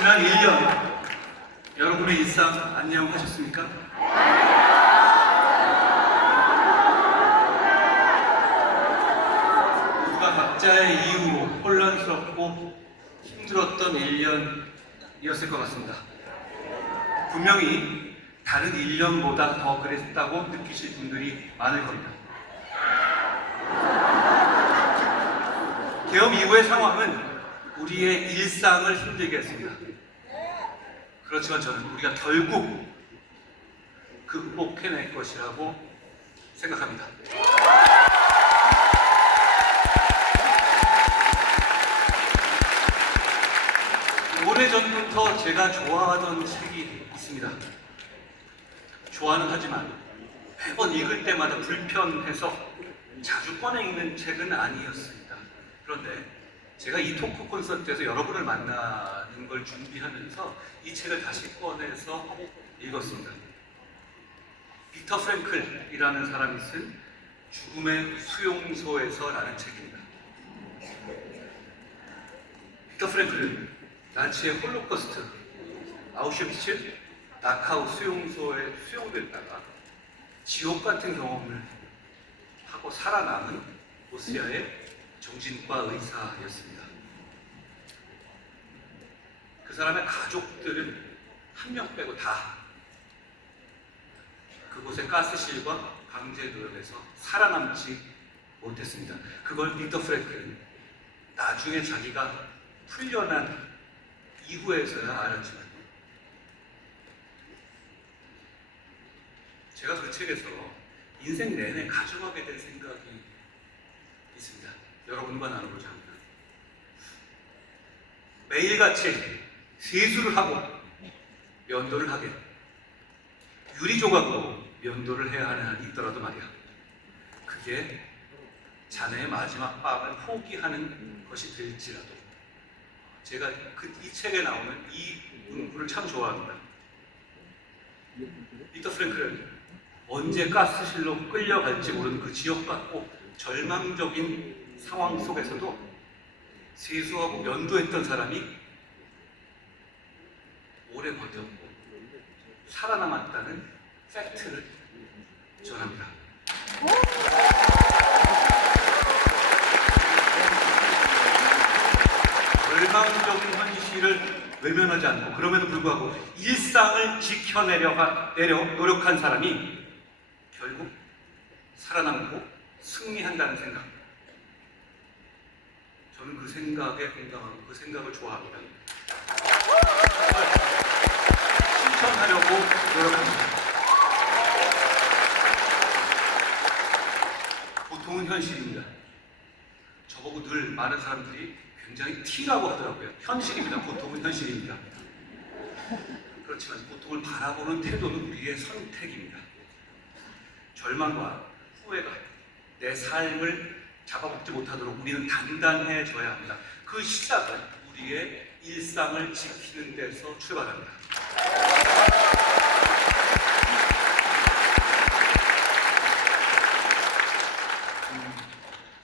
지난 1년 여러분의 일상 안녕하셨습니까? 모두가 각자의 이유로 혼란스럽고 힘들었던 1년이었을 것 같습니다. 분명히 다른 1년보다 더 그랬다고 느끼실 분들이 많을 겁니다. 계엄 이후의 상황은 우리의 일상을 힘들게 했습니다. 그렇지만 저는 우리가 결국 극복해낼 것이라고 생각합니다. 오래전부터 제가 좋아하던 책이 있습니다. 좋아는 하지만 매번 읽을 때마다 불편해서 자주 꺼내 읽는 책은 아니었습니다. 그런데 제가 이 토크 콘서트에서 여러분을 만나는 걸 준비하면서 이 책을 다시 꺼내서 읽었습니다. 빅터 프랭클이라는 사람이 쓴 죽음의 수용소에서라는 책입니다. 빅터 프랭클은 나치의 홀로코스트, 아우슈비츠, 다카우 수용소에 수용됐다가 지옥 같은 경험을 하고 살아남은 오스트리아의 정신과 의사였습니다. 그 사람의 가족들은 한 명 빼고 다 그곳의 가스실과 강제 노역에서 살아남지 못했습니다. 그걸 빅터 프랭클은 나중에 자기가 풀려난 이후에서야 알았지만, 제가 그 책에서 인생 내내 가져가게 된 생각이 있습니다. 여러분과 나눠보자 합니다. 매일같이 세수를 하고 면도를 하게, 유리 조각으로 면도를 해야 하는 한이 있더라도 말이야, 그게 자네의 마지막 밤을 포기하는 것이 될지라도. 제가 이 책에 나오는 이 문구를 참 좋아합니다. 빅터 프랭클은 언제 가스실로 끌려갈지 모르는 그 지옥 같고 절망적인 상황 속에서도 세수하고 면도했던 사람이 오래 버텼고 살아남았다는 팩트를 전합니다. 절망적인 현실을 외면하지 않고 그럼에도 불구하고 일상을 지켜내려 노력한 사람이 결국 살아남고 승리한다는 생각. 저는 그 생각에 공감하고 그 생각을 좋아합니다. 실천하려고 노력합니다. 보통은 현실입니다. 저보고 늘 많은 사람들이 굉장히 티라고 하더라고요. 현실입니다. 보통은 현실입니다. 그렇지만 보통을 바라보는 태도는 우리의 선택입니다. 절망과 후회가 내 삶을 잡아먹지 못하도록 우리는 단단해져야 합니다. 그 시작은 우리의 일상을 지키는 데서 출발합니다.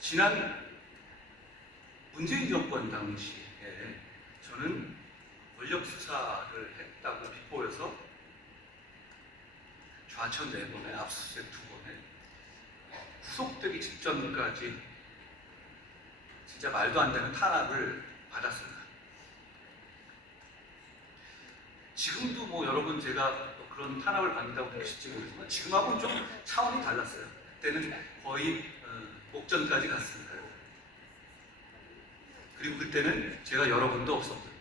지난 문재인 정권 당시에 저는 권력 수사를 했다고 비꼬여서 좌천 4번에 압수수색 2번에 구속되기 직전까지 진짜 말도 안 되는 탄압을 받았습니다. 지금도 뭐 여러분 제가 그런 탄압을 받는다고 느끼실지 모르지만 지금하고는 좀 차원이 달랐어요. 그때는 거의 목전까지 갔습니다. 그리고 그때는 제가 여러분도 없었고요.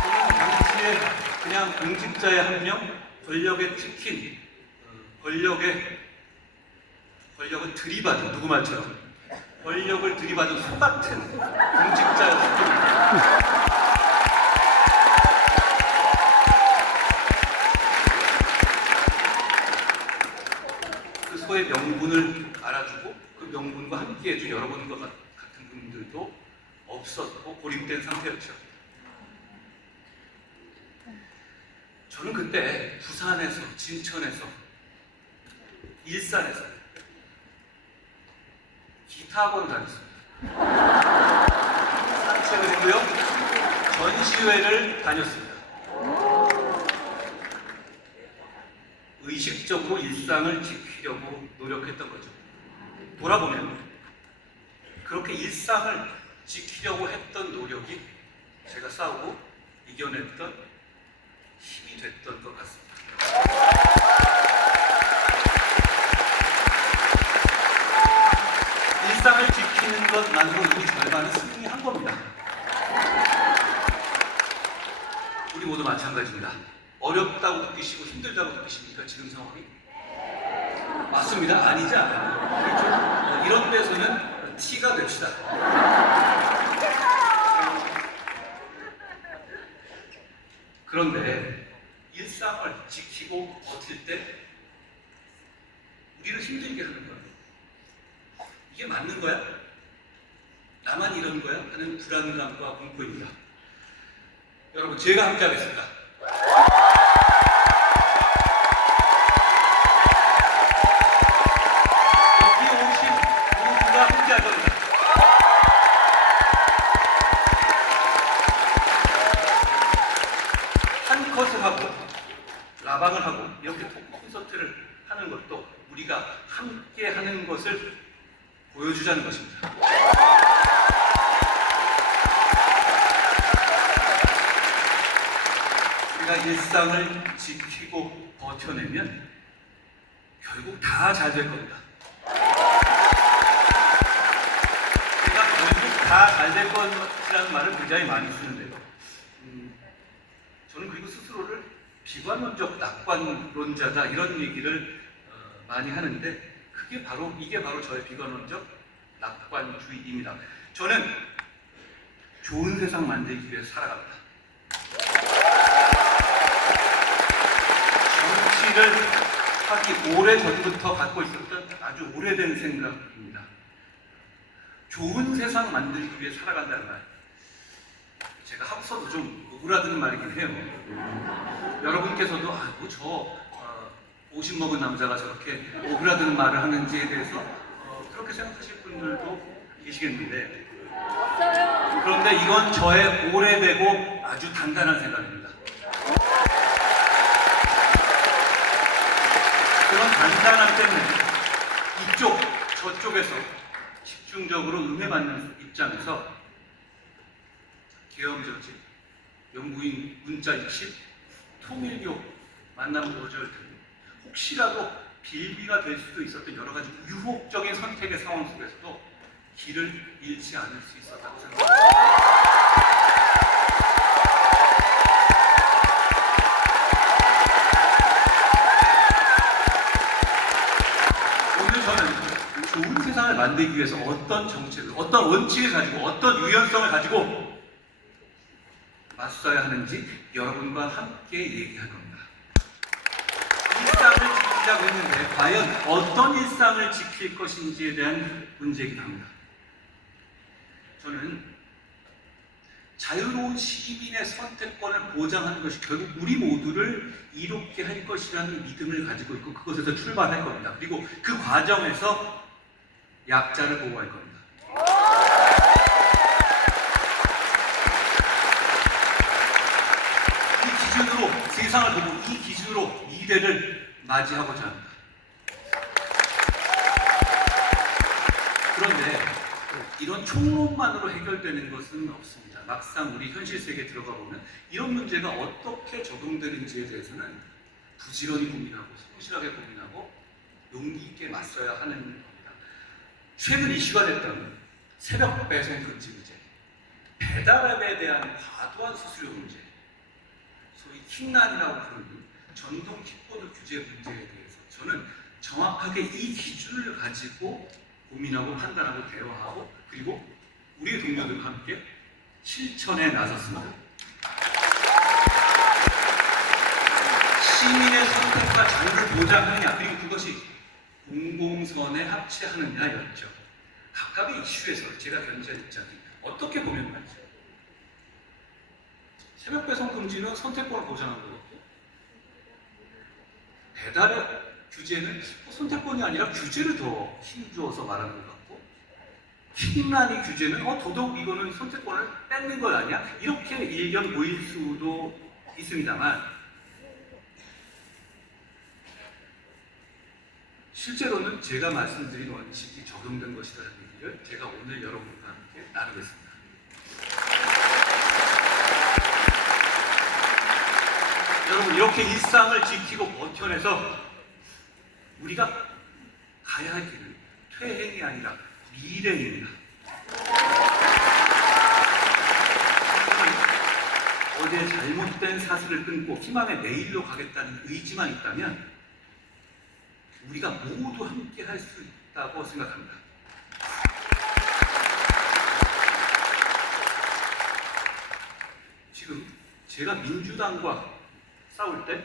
저는 당시에 그냥 공직자의 한 명, 권력에 찍힌, 권력을 들이받은, 누구 말처럼 권력을 들이받은 소 같은 공직자였습니다. 의 명분을 알아주고 그 명분과 함께 해준 여러분과 같은 분들도 없었고 고립된 상태였죠. 저는 그때 부산에서, 진천에서, 일산에서 학원을 다녔습니다. 산책을 했고요. 전시회를 다녔습니다. 의식적으로 일상을 지키려고 노력했던 거죠. 돌아보면 그렇게 일상을 지키려고 했던 노력이 제가 싸우고 이겨냈던 힘이 됐던 것 같습니다. 일상을 지키는 것만으로 이미 절반은 승리한 겁니다. 우리 모두 마찬가지입니다. 어렵다고 느끼시고 힘들다고 느끼십니까? 지금 상황이? 맞습니다. 아니지 않아요. 이런 데서는 티가 됩시다. 그런데 일상을 지키고 버틸 때 우리를 힘들게 하는 거예요. 이게 맞는 거야? 나만 이런 거야? 하는 불안감과 공포입니다. 여러분, 제가 함께 하겠습니다. 여기 오신 모두가 함께 할 겁니다. 한 컷을 하고 라방을 하고 이렇게 콘서트를 하는 것도 우리가 함께 하는 것을 보여주자는 것입니다. 우리가 일상을 지키고 버텨내면 결국 다 잘 될 겁니다. 제가 결국 다 잘 될 것이라는 말을 굉장히 많이 쓰는데요. 저는 그리고 스스로를 비관론적 낙관론자다 이런 얘기를 많이 하는데 이게 바로 저의 비관론적 낙관주의입니다. 저는 좋은 세상 만들기 위해서 살아갑니다. 정치를 하기 오래전부터 갖고 있었던 아주 오래된 생각입니다. 좋은 세상 만들기 위해 살아간다는 말. 제가 하고서도 좀 오그라드는 말이긴 해요. 여러분께서도 저 50 먹은 남자가 저렇게 오그라드는 말을 하는지에 대해서 그렇게 생각하실 분들도 계시겠는데, 그런데 이건 저의 오래되고 아주 단단한 생각입니다. 그런 단단함 때문에 이쪽 저쪽에서 집중적으로 음해받는 입장에서 계엄정치, 영구인 문자 입식, 통일교 만남 거절 등 혹시라도 빌미가 될 수도 있었던 여러 가지 유혹적인 선택의 상황 속에서도 길을 잃지 않을 수 있었다고 생각합니다. 오늘 저는 좋은 세상을 만들기 위해서 어떤 정책을, 어떤 원칙을 가지고, 어떤 유연성을 가지고 맞서야 하는지 여러분과 함께 얘기할 겁니다. 일상을 지키자고 했는데 과연 어떤 일상을 지킬 것인지에 대한 문제이긴 합니다. 저는 자유로운 시민의 선택권을 보장하는 것이 결국 우리 모두를 이롭게 할 것이라는 믿음을 가지고 있고 그것에서 출발할 겁니다. 그리고 그 과정에서 약자를 보호할 겁니다. 이 기준으로 세상을 보고 이 기준으로 미래를 맞이하고자 합니다. 그런데 이런 총론만으로 해결되는 것은 없습니다. 막상 우리 현실 세계에 들어가 보면 이런 문제가 어떻게 적용되는지에 대해서는 부지런히 고민하고 성실하게 고민하고 용기 있게 맞서야 하는 겁니다. 최근 이슈가 됐던 새벽 배송 금지 문제, 배달앱에 대한 과도한 수수료 문제, 소위 킥난이라고 부르는 전동 킥보드 규제 문제에 대해서 저는 정확하게 이 기준을 가지고 고민하고 판단하고 대화하고 그리고 우리의 동료들과 함께 실천에 나섰습니다. 시민의 선택과 자유를 보장하느냐 그리고 그것이 공공선에 합치하느냐였죠. 각각의 이슈에서 제가 견지한 입장이 어떻게 보면 말이죠. 새벽 배송 금지는 선택권을 보장하는 거고 배달의 규제는 선택권이 아니라 규제를 더 힘주어서 말하는 것 같고 힘난이 규제는 도덕 이거는 선택권을 뺏는 것 아니야? 이렇게 일견 보일 수도 있습니다만 실제로는 제가 말씀드린 원칙이 적용된 것이라는 얘기를 제가 오늘 여러분과 함께 나누겠습니다. 여러분, 이렇게 일상을 지키고 버텨내서 우리가 가야 할 길은 퇴행이 아니라 미래입니다. 어제 잘못된 사슬을 끊고 희망의 내일로 가겠다는 의지만 있다면 우리가 모두 함께 할 수 있다고 생각합니다. 지금 제가 민주당과 싸울 때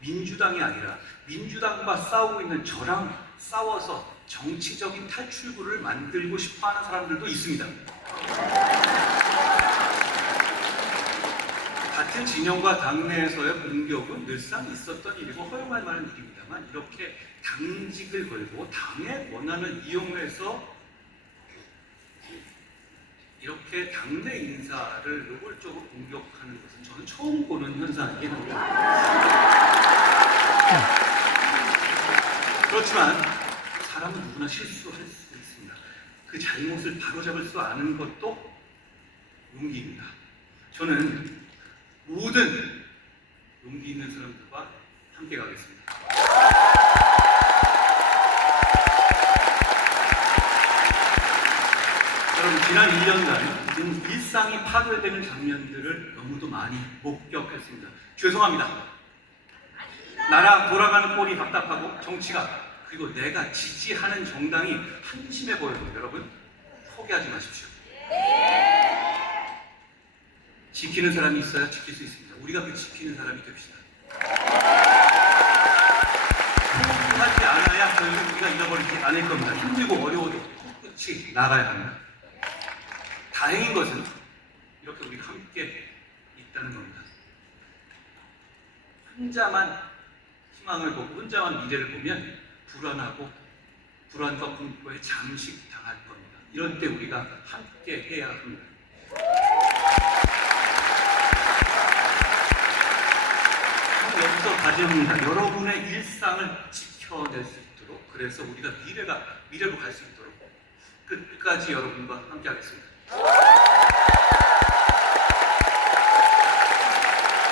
민주당이 아니라 민주당과 싸우고 있는 저랑 싸워서 정치적인 탈출구를 만들고 싶어하는 사람들도 있습니다. 같은 진영과 당내에서의 공격은 늘상 있었던 일이고 허용할 만한 일입니다만 이렇게 당직을 걸고 당의 권한을 이용해서 이렇게 당내 인사를 노골적으로 공격하는 것은 저는 처음 보는 현상이긴 합니다. 그렇지만 사람은 누구나 실수할 수 있습니다. 그 잘못을 바로잡을 수 아는 것도 용기입니다. 저는 모든 용기 있는 사람들과 함께 가겠습니다. 여러분, 지난 1년간 일상이 파괴되는 장면들을 너무도 많이 목격했습니다. 죄송합니다. 나라 돌아가는 꼴이 답답하고 정치가 그리고 내가 지지하는 정당이 한심해 보여도 여러분 포기하지 마십시오. 지키는 사람이 있어야 지킬 수 있습니다. 우리가 그 지키는 사람이 됩시다. 포기하지 않아야 결국 우리가 잃어버리지 않을 겁니다. 힘들고 어려워도 끝이 나가야 합니다. 다행인 것은 이렇게 우리가 함께 있다는 겁니다. 혼자만 희망을 보고 혼자만 미래를 보면 불안하고 불안과 공포에 잠식당할 겁니다. 이런 때 우리가 함께 해야 합니다. 여기서 다짐합니다. 여러분의 일상을 지켜낼 수 있도록, 그래서 우리가 미래로 갈 수 있도록 끝까지 여러분과 함께 하겠습니다.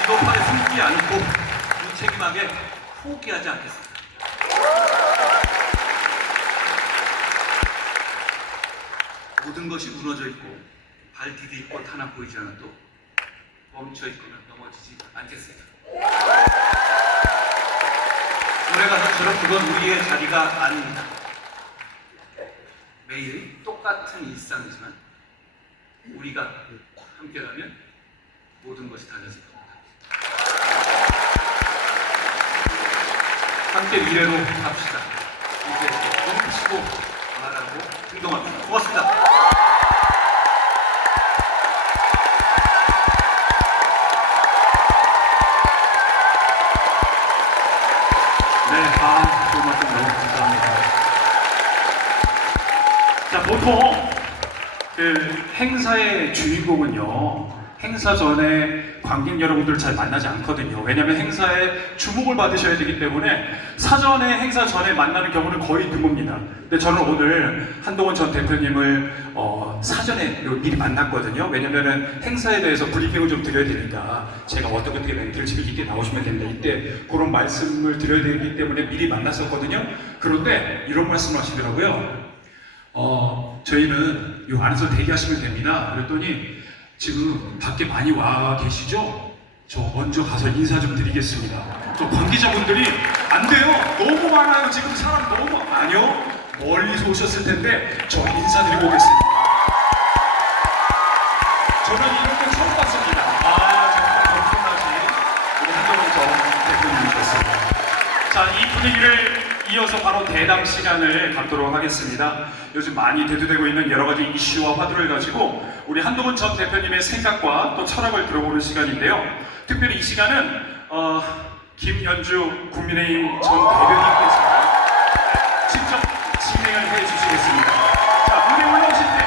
비겁하게 숨지 않고 무책임하게 포기하지 않겠습니다. 모든 것이 무너져 있고 발 디딜 곳 하나 보이지 않아도 멈춰 있거나 넘어지지 않겠습니다. 노래 가사처럼 그건 우리의 자리가 아닙니다. 매일 똑같은 일상이지만 우리가 함께라면 모든 것이 달라질 겁니다. 함께 미래로 갑시다. 이제 멈추고 말하고 행동합니다. 고맙습니다. 좋은 말씀 너무 감사합니다. 자, 보통 그 행사의 주인공은요, 행사 전에 관객 여러분들을 잘 만나지 않거든요. 왜냐하면 행사에 주목을 받으셔야 되기 때문에 사전에 행사 전에 만나는 경우는 거의 드뭅니다. 근데 저는 오늘 한동훈 전 대표님을 사전에 미리 만났거든요. 왜냐면은 행사에 대해서 브리핑을 좀 드려야 되니까 제가 어떻게 멘트를 치면 이때 나오시면 됩니다. 이때 그런 말씀을 드려야 되기 때문에 미리 만났었거든요. 그런데 이런 말씀을 하시더라고요. 저희는 요 안에서 대기하시면 됩니다. 그랬더니 지금 밖에 많이 와 계시죠? 저 먼저 가서 인사 좀 드리겠습니다. 또 관계자분들이 안 돼요. 너무 많아요. 지금 사람 너무 아니요. 멀리서 오셨을 텐데 저 인사드리고 오겠습니다. 저는 이런 거 처음 봤습니다. 정말 엄청나신 우리 한동훈 전 대표님이셨습니다. 자, 이 분위기를 이어서 바로 대담 시간을 갖도록 하겠습니다. 요즘 많이 대두되고 있는 여러 가지 이슈와 화두를 가지고 우리 한동훈 전 대표님의 생각과 또 철학을 들어보는 시간인데요. 특별히 이 시간은 김연주 국민의힘 전 대변인께서 직접 진행을 해주시겠습니다. 자, 무대 올라오실 때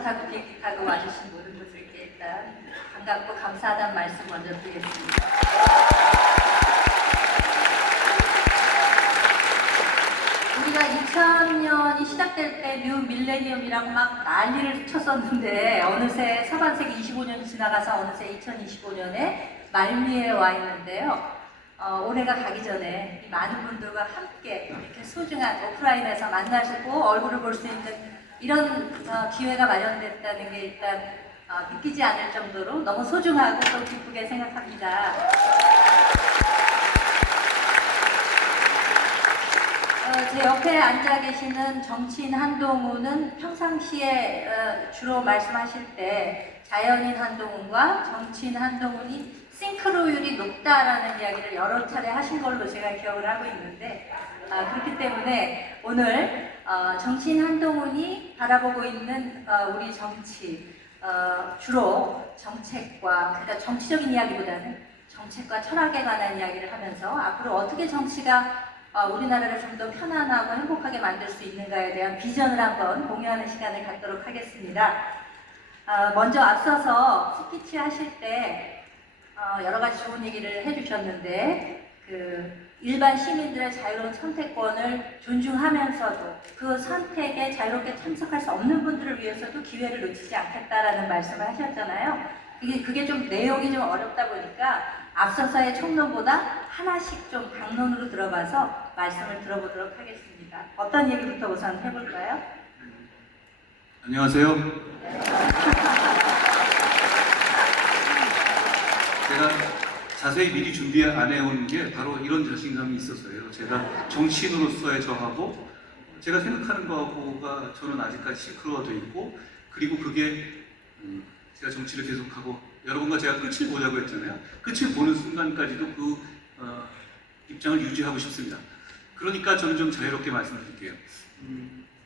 기차 타고 비행기 타고 와주신 모든 분들께 일단 반갑고 감사하다는 말씀 먼저 드리겠습니다. 우리가 2000년이 시작될 때 뉴 밀레니엄이라고 막 난리를 쳤었는데 어느새 서반세기 25년이 지나가서 어느새 2025년에 말미에 와 있는데요. 올해가 가기 전에 이 많은 분들과 함께 이렇게 소중한 오프라인에서 만나시고 얼굴을 볼 수 있는 이런 기회가 마련됐다는 게 일단 믿기지 않을 정도로 너무 소중하고 또 기쁘게 생각합니다. 제 옆에 앉아 계시는 정치인 한동훈은 평상시에 주로 말씀하실 때 자연인 한동훈과 정치인 한동훈이 싱크로율이 높다라는 이야기를 여러 차례 하신 걸로 제가 기억을 하고 있는데 그렇기 때문에 오늘 정치인 한동훈이 바라보고 있는 우리 정치 주로 정책과 그러니까 정치적인 이야기보다는 정책과 철학에 관한 이야기를 하면서 앞으로 어떻게 정치가 우리나라를 좀 더 편안하고 행복하게 만들 수 있는가에 대한 비전을 한번 공유하는 시간을 갖도록 하겠습니다. 먼저 앞서서 스피치 하실 때 여러 가지 좋은 얘기를 해주셨는데 일반 시민들의 자유로운 선택권을 존중하면서도 그 선택에 자유롭게 참석할 수 없는 분들을 위해서도 기회를 놓치지 않겠다라는 말씀을 하셨잖아요. 그게 좀 내용이 좀 어렵다 보니까 앞서서의 총론보다 하나씩 좀 강론으로 들어가서 말씀을 들어보도록 하겠습니다. 어떤 얘기부터 우선 해볼까요? 안녕하세요. 제가 자세히 미리 준비 안 해온 게 바로 이런 자신감이 있어서요. 제가 정치인으로서의 저하고 제가 생각하는 거하고가 저는 아직까지 싱크로가 돼 있고 그리고 그게 제가 정치를 계속하고 여러분과 제가 끝을 보자고 했잖아요. 끝을 보는 순간까지도 그 입장을 유지하고 싶습니다. 그러니까 저는 좀 자유롭게 말씀드릴게요.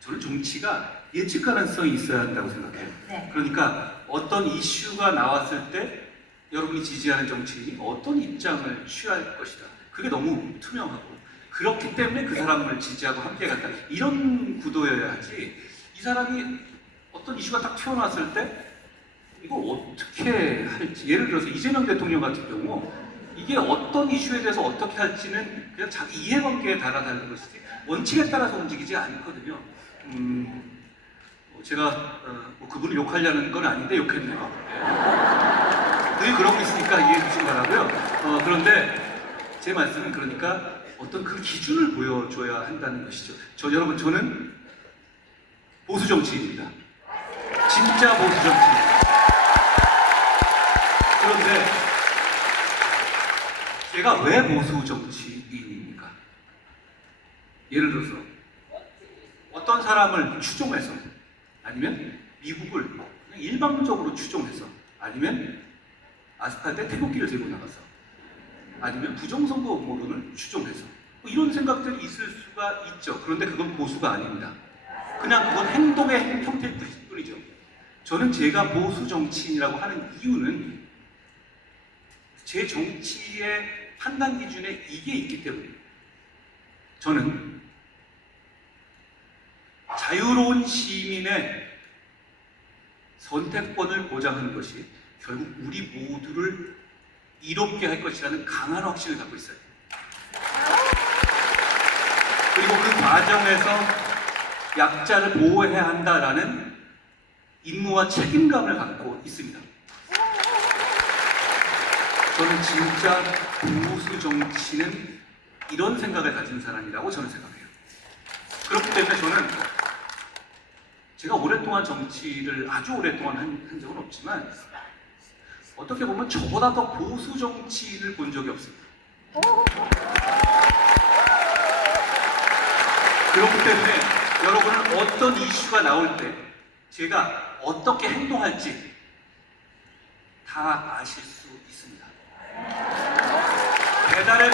저는 정치가 예측 가능성이 있어야 한다고 생각해요. 네. 그러니까 어떤 이슈가 나왔을 때 여러분이 지지하는 정치인이 어떤 입장을 취할 것이다. 그게 너무 투명하고 그렇기 때문에 그 사람을 지지하고 함께 간다. 이런 구도여야지 이 사람이 어떤 이슈가 딱 튀어나왔을 때 이거 어떻게 할지 예를 들어서 이재명 대통령 같은 경우 이게 어떤 이슈에 대해서 어떻게 할지는 그냥 자기 이해관계에 달아다는 것이지 원칙에 따라서 움직이지 않거든요. 제가 뭐 그분을 욕하려는 건 아닌데 욕했네요. 늘 그러고 있으니까 이해해 주시기 바라고요. 그런데 제 말씀은 그러니까 어떤 그 기준을 보여줘야 한다는 것이죠. 저는 보수 정치인입니다. 진짜 보수 정치인. 그런데 제가 왜 보수 정치인입니까? 예를 들어서 어떤 사람을 추종해서 아니면 미국을 그냥 일방적으로 추종해서 아니면 아스팔트에 태극기를 들고 나가서 아니면 부정선거 음모론을 추종해서 뭐 이런 생각들이 있을 수가 있죠. 그런데 그건 보수가 아닙니다. 그냥 그건 행동의 형태일 뿐이죠. 저는 제가 보수 정치인이라고 하는 이유는 제 정치의 판단 기준에 이게 있기 때문입니다. 저는 자유로운 시민의 선택권을 보장하는 것이 결국 우리 모두를 이롭게 할 것이라는 강한 확신을 갖고 있어요. 그리고 그 과정에서 약자를 보호해야 한다라는 임무와 책임감을 갖고 있습니다. 저는 진짜 보수 정치는 이런 생각을 가진 사람이라고 저는 생각해요. 그렇기 때문에 저는 제가 오랫동안 정치를 아주 오랫동안 한 적은 없지만 어떻게 보면 저보다 더 보수 정치인을 본 적이 없습니다. 그렇기 때문에 여러분은 어떤 이슈가 나올 때 제가 어떻게 행동할지 다 아실 수 있습니다. 배달의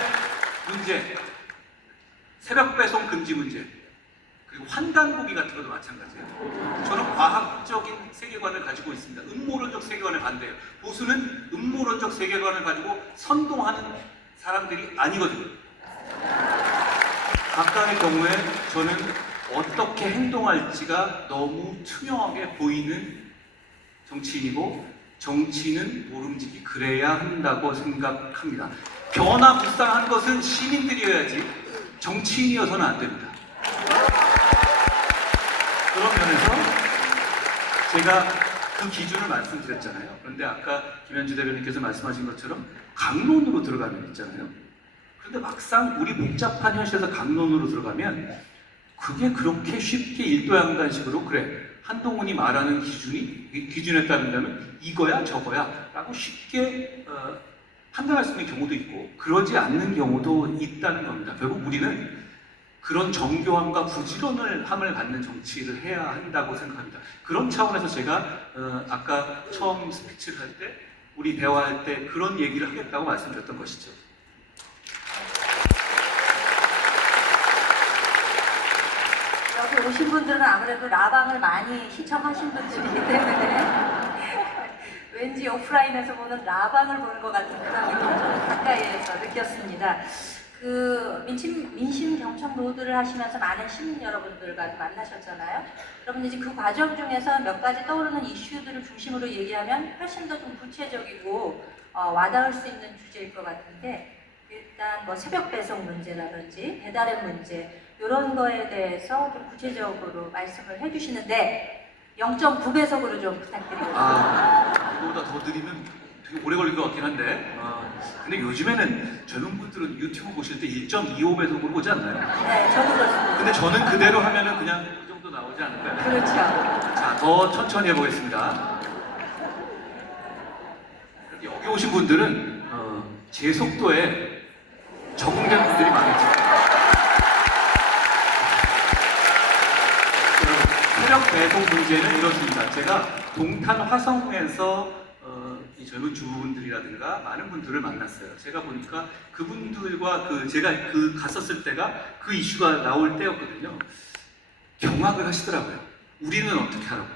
문제, 새벽 배송 금지 문제, 그리고 환단고기 같은 것도 마찬가지예요. 저는 과학적인 세계관을 가지고 있습니다. 음모론적 세계관을 반대해요. 보수는 음모론적 세계관을 가지고 선동하는 사람들이 아니거든요. 각각의 경우에 저는 어떻게 행동할지가 너무 투명하게 보이는 정치인이고 정치는 모름지기 그래야 한다고 생각합니다. 변화무쌍한 것은 시민들이어야지 정치인이어서는 안 됩니다. 그런 면에서 제가 그 기준을 말씀드렸잖아요. 그런데 아까 김현주 대변인께서 말씀하신 것처럼 강론으로 들어가면 있잖아요. 그런데 막상 우리 복잡한 현실에서 강론으로 들어가면 그게 그렇게 쉽게 일도양단식으로 그래 한동훈이 말하는 기준에 따른다면 이거야 저거야 라고 쉽게 판단할 수 있는 경우도 있고 그러지 않는 경우도 있다는 겁니다. 결국 우리는 그런 정교함과 부지런을 함을 갖는 정치를 해야 한다고 생각합니다. 그런 차원에서 제가 아까 처음 스피치를 할 때 우리 대화할 때 그런 얘기를 하겠다고 말씀드렸던 것이죠. 여기 오신 분들은 아무래도 라방을 많이 시청하신 분들이기 때문에 왠지 오프라인에서 보는 라방을 보는 것 같은 그런 느낌을 저는 가까이에서 느꼈습니다. 그 민심 경청 로드를 하시면서 많은 시민 여러분들과 만나셨잖아요. 여러분 이제 그 과정 중에서 몇 가지 떠오르는 이슈들을 중심으로 얘기하면 훨씬 더 좀 구체적이고 와닿을 수 있는 주제일 것 같은데 일단 뭐 새벽 배송 문제라든지 배달앱 문제 이런 거에 대해서 좀 구체적으로 말씀을 해주시는데 0.9배속으로 좀 부탁드리겠습니다. 이거보다 더 드리면 되게 오래 걸릴 것 같긴 한데 근데 요즘에는 젊은 분들은 유튜브 보실 때 1.25배속으로 보지 않나요? 네, 저도 그렇습니다. 근데 저는 그대로 하면은 그냥 그 정도 나오지 않을까요? 그렇죠. 자, 더 천천히 해보겠습니다. 여기 오신 분들은 제 속도에 적응된 분들이 많겠죠. 새벽 배송 문제는 이렇습니다. 제가 동탄 화성에서 이 젊은 주부분들이라든가 많은 분들을 만났어요. 제가 보니까 그분들과 제가 갔었을 때가 그 이슈가 나올 때였거든요. 경악을 하시더라고요. 우리는 어떻게 하라고?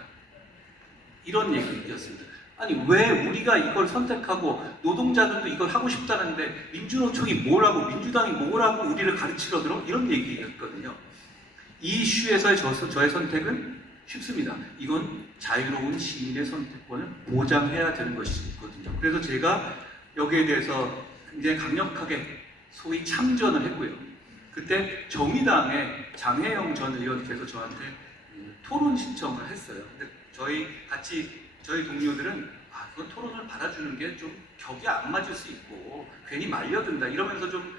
이런 얘기였습니다. 아니 왜 우리가 이걸 선택하고 노동자들도 이걸 하고 싶다는데 민주노총이 뭐라고 민주당이 뭐라고 우리를 가르치려 들어? 이런 얘기였거든요. 이 이슈에서의 저의 선택은 쉽습니다. 이건 자유로운 시민의 선택권을 보장해야 되는 것이거든요. 그래서 제가 여기에 대해서 굉장히 강력하게 소위 참전을 했고요. 그때 정의당의 장혜영 전 의원께서 저한테 토론 신청을 했어요. 근데 저희 동료들은 그건 토론을 받아주는 게 좀 격이 안 맞을 수 있고 괜히 말려든다 이러면서 좀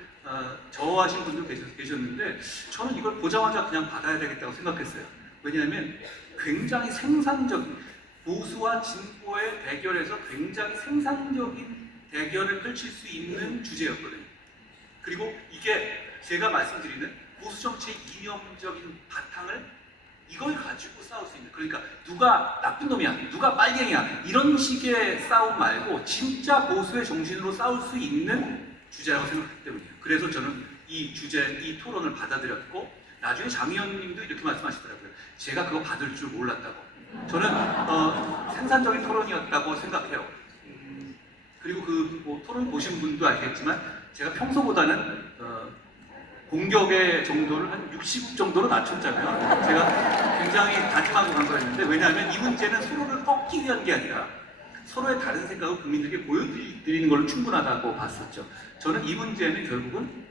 저하신 분들 계셨는데 저는 이걸 보자마자 그냥 받아야 되겠다고 생각했어요. 왜냐하면 굉장히 생산적인 보수와 진보의 대결에서 굉장히 생산적인 대결을 펼칠 수 있는 주제였거든요. 그리고 이게 제가 말씀드리는 보수 정치의 이념적인 바탕을 이걸 가지고 싸울 수 있는, 그러니까 누가 나쁜 놈이야, 누가 빨갱이야 이런 식의 싸움 말고 진짜 보수의 정신으로 싸울 수 있는 주제라고 생각하기 때문이에요. 그래서 저는 이 토론을 받아들였고 나중에 장 의원님도 이렇게 말씀하시더라고요. 제가 그거 받을 줄 몰랐다고. 저는 생산적인 토론이었다고 생각해요. 그리고 뭐 토론 보신 분도 알겠지만 제가 평소보다는 공격의 정도를 한 60 정도로 낮췄잖아요. 제가 굉장히 다짐하고 간 거였는데 왜냐하면 이 문제는 서로를 꺾기 위한 게 아니라 서로의 다른 생각을 국민들에게 보여드리는 걸로 충분하다고 봤었죠. 저는 이 문제는 결국은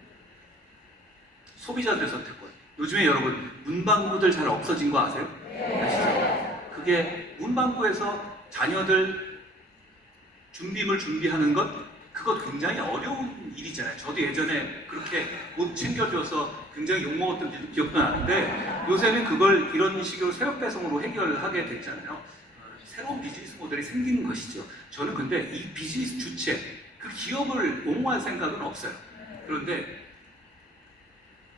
소비자들의 선택권. 요즘에 여러분 문방구들 잘 없어진 거 아세요? 아시죠? 그게 문방구에서 자녀들 준비물 준비하는 것 그거 굉장히 어려운 일이잖아요. 저도 예전에 그렇게 못 챙겨줘서 굉장히 욕먹었던 기억도 나는데 요새는 그걸 이런 식으로 새벽 배송으로 해결을 하게 됐잖아요. 새로운 비즈니스 모델이 생기는 것이죠. 저는 근데 이 비즈니스 주체, 그 기업을 옹호할 생각은 없어요. 그런데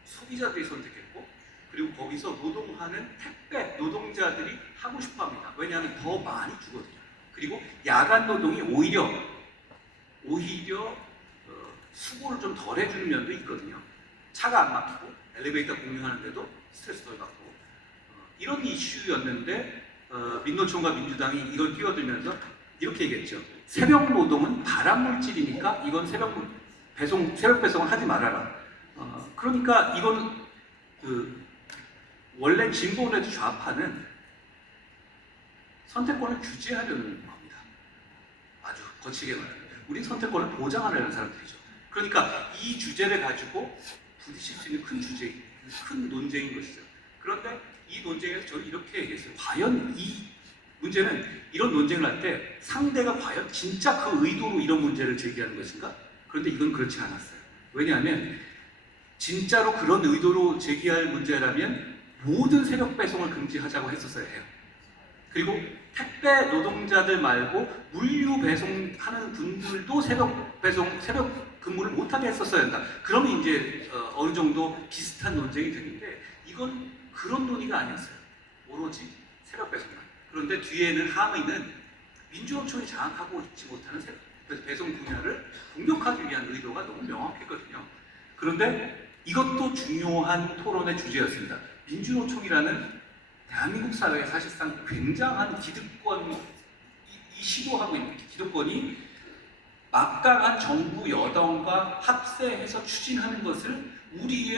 소비자들이 선택했고 그리고 거기서 노동하는 택배 노동자들이 하고 싶어 합니다. 왜냐하면 더 많이 주거든요. 그리고 야간 노동이 오히려 수고를 좀 덜 해주는 면도 있거든요. 차가 안 막히고 엘리베이터 공유하는데도 스트레스 덜 받고 이런 이슈였는데 민노총과 민주당이 이걸 끼어들면서 이렇게 얘기했죠. 새벽 노동은 발암 물질이니까 이건 새벽 배송을 하지 말아라. 그러니까 이건 원래 진보론에도 좌파는 선택권을 규제하려는 겁니다. 아주 거치게 말하면 우리 선택권을 보장하려는 사람들이죠. 그러니까 이 주제를 가지고 부딪힐 수 있는 큰 주제, 큰 논쟁인 것이죠. 그런데 이 논쟁에서 저는 이렇게 얘기했어요. 과연 이 문제는 이런 논쟁을 할 때 상대가 과연 진짜 그 의도로 이런 문제를 제기하는 것인가? 그런데 이건 그렇지 않았어요. 왜냐하면 진짜로 그런 의도로 제기할 문제라면 모든 새벽 배송을 금지하자고 했었어야 해요. 그리고 택배 노동자들 말고 물류 배송하는 분들도 새벽 배송, 새벽 근무를 못하게 했었어야 한다. 그러면 이제 어느 정도 비슷한 논쟁이 되는데 이건 그런 논의가 아니었어요. 오로지 새벽 배송만. 그런데 뒤에는 함의는 민주노총이 장악하고 있지 못하는 새벽 배송 분야를 공격하기 위한 의도가 너무 명확했거든요. 그런데 이것도 중요한 토론의 주제였습니다. 민주노총이라는 대한민국 사회에 사실상 굉장한 기득권, 이 시도하고 있는 기득권이 막강한 정부 여당과 합세해서 추진하는 것을 우리의